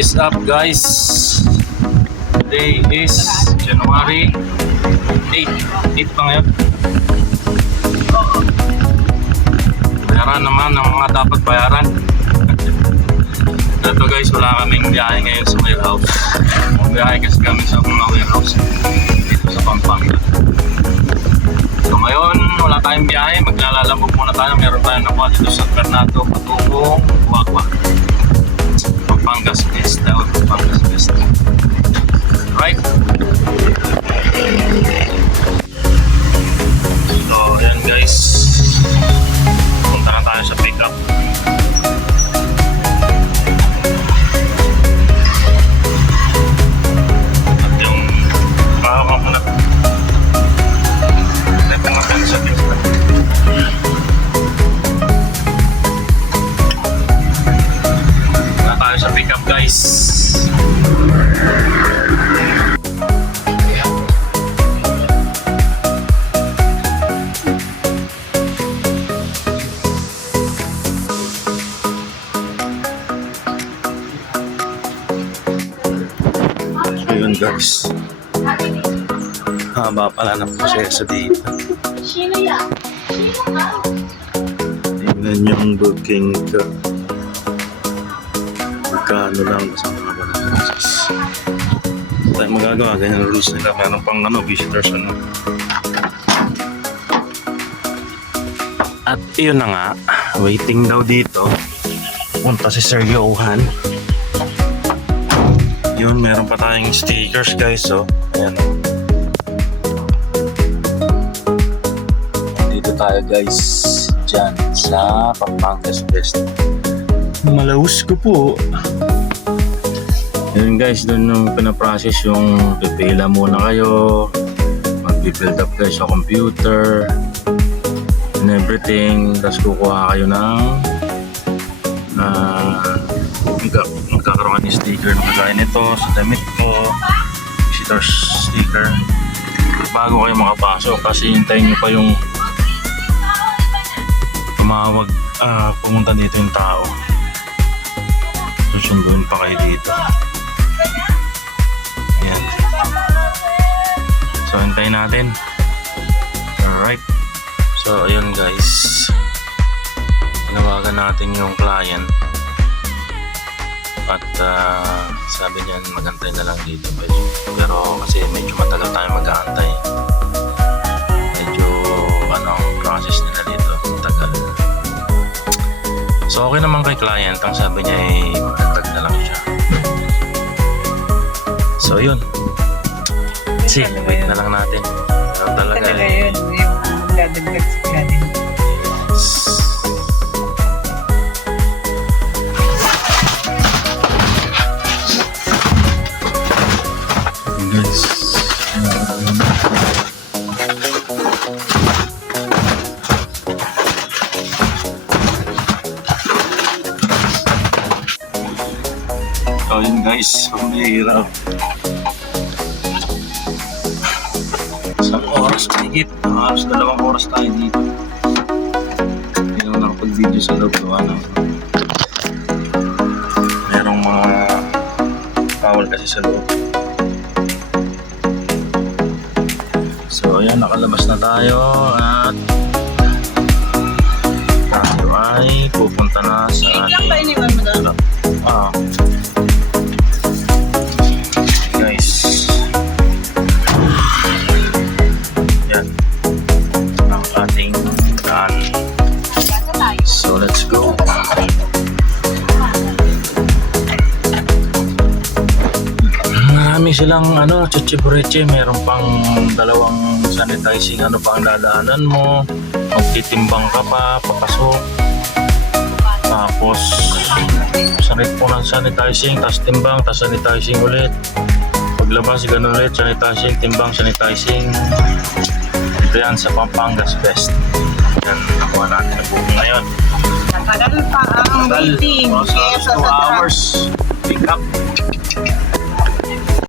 is up, guys? Today is January 8. 8 pa ngayon. Bayaran naman ang mga dapat bayaran. Ito guys, wala kaming biyahe ngayon sa warehouse. Biyahe kasi kami sa mga warehouse dito sa Pampanga. So ngayon, wala tayong biyahe. Maglalamog muna tayo. Meron tayong nakuha dito sa Bernardo patungong Guagua. Pampangas Best. Pampangas Best. Right? So, ayan guys. Punta na tayo sa pick-up. At yung pahawa ko na. Ito nga pa sa pick-up. Punta tayo sa pick-up guys. Ayun guys, haba pala ng proseso dito. Tingnan yung booking ko. Magkano lang sa mga balances. Hindi tayo magagawa, ganyan rules nila. Meron pang visitors At iyon na nga, waiting daw dito. Punta si Sir Johan. Yun, meron pa tayong stickers guys, so ayan. Dito tayo guys, dyan sa Pampangas Best. Malaus ko po. Yun guys, doon nung pinaprocess yung pipila muna kayo, mag-build up kayo sa computer and everything, tapos kukuha kayo ng magkakaroon ng sticker na kagaya nito sa damit ko, visitor sticker, bago kayo makapasok. Kasi hintayin nyo pa yung tumawag, pumunta dito yung tao, susunduin pa kayo dito. Ayan, so hintayin natin. Alright, so ayun guys, tinawagan natin yung client at sabi niya magantay na lang dito, pero kasi medyo matagal tayo mag-aantay. Medyo ang process nila dito matagal. So okay naman kay client, ang sabi niya ay magantag na lang siya. So yun, kasi wait na lang natin. Pero talaga yun, yung dadagdag sa kanin. guys. So yun guys, mahirap. Isang oras mahigit, halos 2 oras tayo dito. Hindi naman nakapag-video sa loob ko, merong mga bawal kasi sa loob. So ayan, nakalabas na tayo at tayo ay pupunta na sa ating guys. Yan ang ating daan. So let's go. Marami silang chichibureche, meron pang 2 sanitizing pang dadaanan mo, magtitimbang ka pa papasok, tapos sanit po ng sanitizing, tapos timbang, tapos sanitizing ulit, paglabas ganun ulit, sanitizing, timbang, sanitizing. Ito yan sa Pampangas Best. Yan, nakuha natin na booking ngayon. Natagal pa ang waiting. 2 hours pick up.